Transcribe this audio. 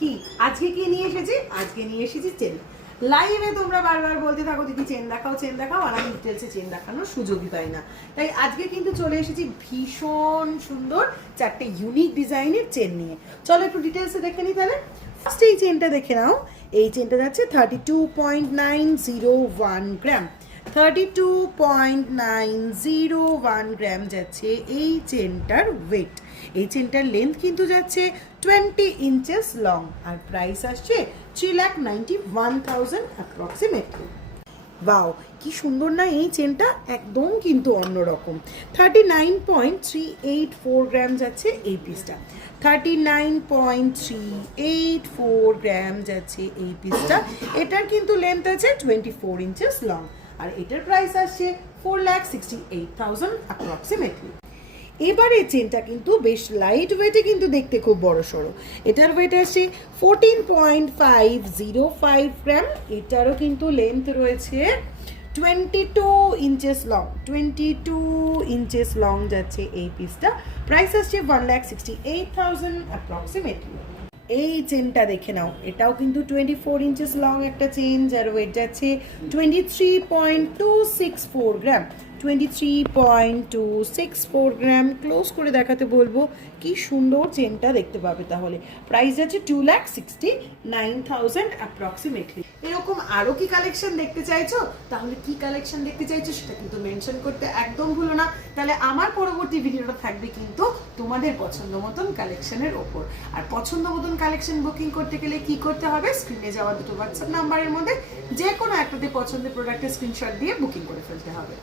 কি? আজকে কি নিয়ে এসেছি? আজকে নিয়ে এসেছি চেন। লাইভে তোমরা বারবার বলতে থাকো, দিদি, চেন দেখাও চেন দেখাও। আর আমি ডিটেলসে চেন দেখানোর সুযোগই পাই না। তাই আজকে কিন্তু চলে এসেছি ভীষণ সুন্দর চারটে ইউনিক ডিজাইনের চেন নিয়ে। চলো একটু ডিটেলসে দেখে নিই তাহলে। ফার্স্ট এই চেনটা দেখে নাও। এই চেনটা যাচ্ছে thirty two point nine zero one gram thirty two point nine zero one gram যাচ্ছে এই চেনটার ওয়েট এই চেনটার লেন্থ কিন্তু যাচ্ছে টোয়েন্টি ইঞ্চেস লং আর প্রাইস আসছে three lakh ninety one thousand approximately বাও কি সুন্দর না এই চেনটা একদম কিন্তু অন্যরকম। Thirty nine point three eight four gram যাচ্ছে এই পিসটা thirty nine point three eight four gram যাচ্ছে এই পিসটা এটার কিন্তু লেন্থ আছে টোয়েন্টি ফোর ইঞ্চেস লং আর এটার প্রাইস আসছে four lakh sixty eight thousand approximately এবারে চেনটা কিন্তু বেশ লাইট ওয়েটে কিন্তু দেখতে খুব বড় সড়ো। এটার ওয়েট আসছে fourteen point five zero five gram এটারও কিন্তু লেন্থ রয়েছে twenty two inches long twenty two inches long যাচ্ছে এই পিসটা প্রাইস আসছে one lakh sixty eight thousand approximately এই চেনটা দেখে নাও। এটাও কিন্তু টোয়েন্টি ফোর ইঞ্চেস লং একটা চেন যার ওয়েট যাচ্ছে twenty three point two six four gram twenty three point two six four gram close করে দেখাতে বলব কি সুন্দর চেনটা দেখতে পাবে তাহলে। প্রাইস আছে two lakh sixty nine thousand approximately এরকম আরও কি কালেকশন দেখতে চাইছো? তাহলে কি কালেকশন দেখতে চাইছো সেটা কিন্তু মেনশন করতে একদম ভুলো না। তাহলে আমার পরবর্তী ভিডিওটা থাকবে কিন্তু তোমাদের পছন্দ মতন কালেকশনের ওপর। আর পছন্দ মতন কালেকশন বুকিং করতে গেলে কি করতে হবে? স্ক্রিনে যাওয়া দুটো হোয়াটসঅ্যাপ নাম্বারের মধ্যে যে কোনো একটাতে পছন্দের প্রোডাক্টের স্ক্রিনশট দিয়ে বুকিং করে ফেলতে হবে।